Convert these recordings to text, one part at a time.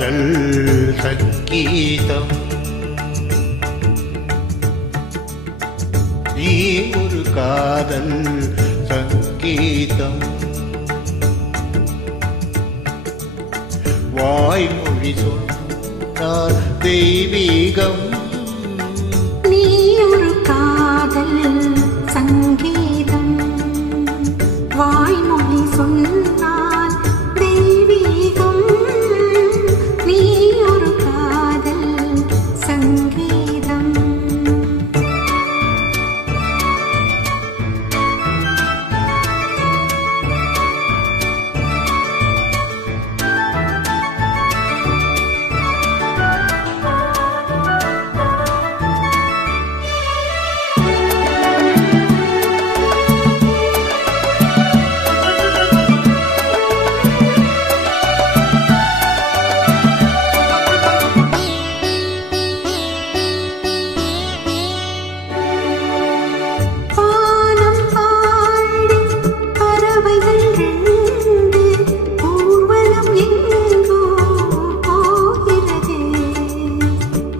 காதல் சங்கீதம் நீ ஒரு காதல் சங்கீதம் வாய்மொழி சொன்னால் தெய்வீகம் நீ ஒரு காதல் சங்கீதம் வாய்மொழி சொன்னால் தெய்வீகம் நீ ஒரு காதல் சங்கீதம்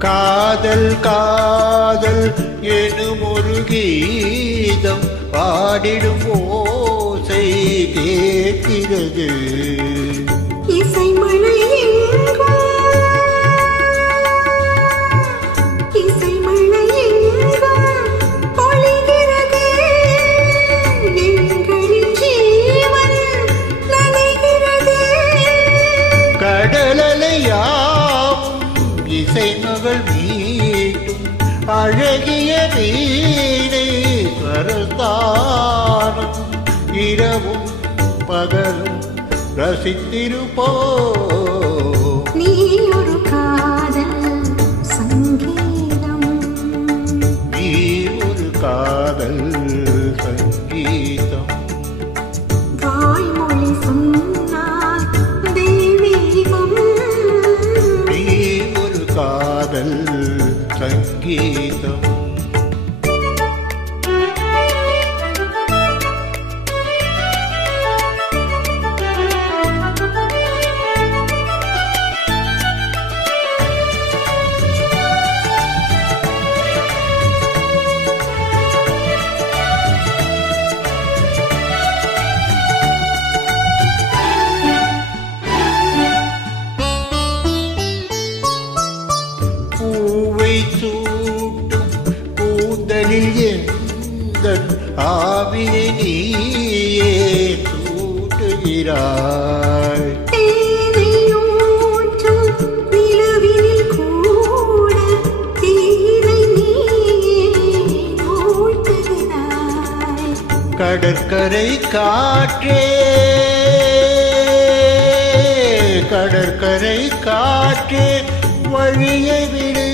காதல் காதல் எனும் ஒரு கீதம் பாடிடும் ஓசை கேட்கிறது இசைமழை பொழிகிறது எங்களின் ஜீவன் நனைகிறது கடலையாம் இசை மகள் மீட்டும் அழகிய வீணை ஸ்வரஸ்தானம் இரவும் பகலும் ரசித்திருப்போ நீ ஒரு காதல் சங்கீதம் நீ ஒரு காதல் சங்கீதம் வாய்மொழி சொன்னால் தெய்வீகம் நீ ஒரு காதல் சங்கீதம் பூவை சூட்டும் கூந்தலில் எந்தன் ஆவியை நீயே சூட்டுகிறாய் தேனையூற்றும் நிலவினில் கூட தீனை நீயே ஊட்டுகிறாய் கடற்கரை காற்றே கடற்கரை காற்றே வழியை விடு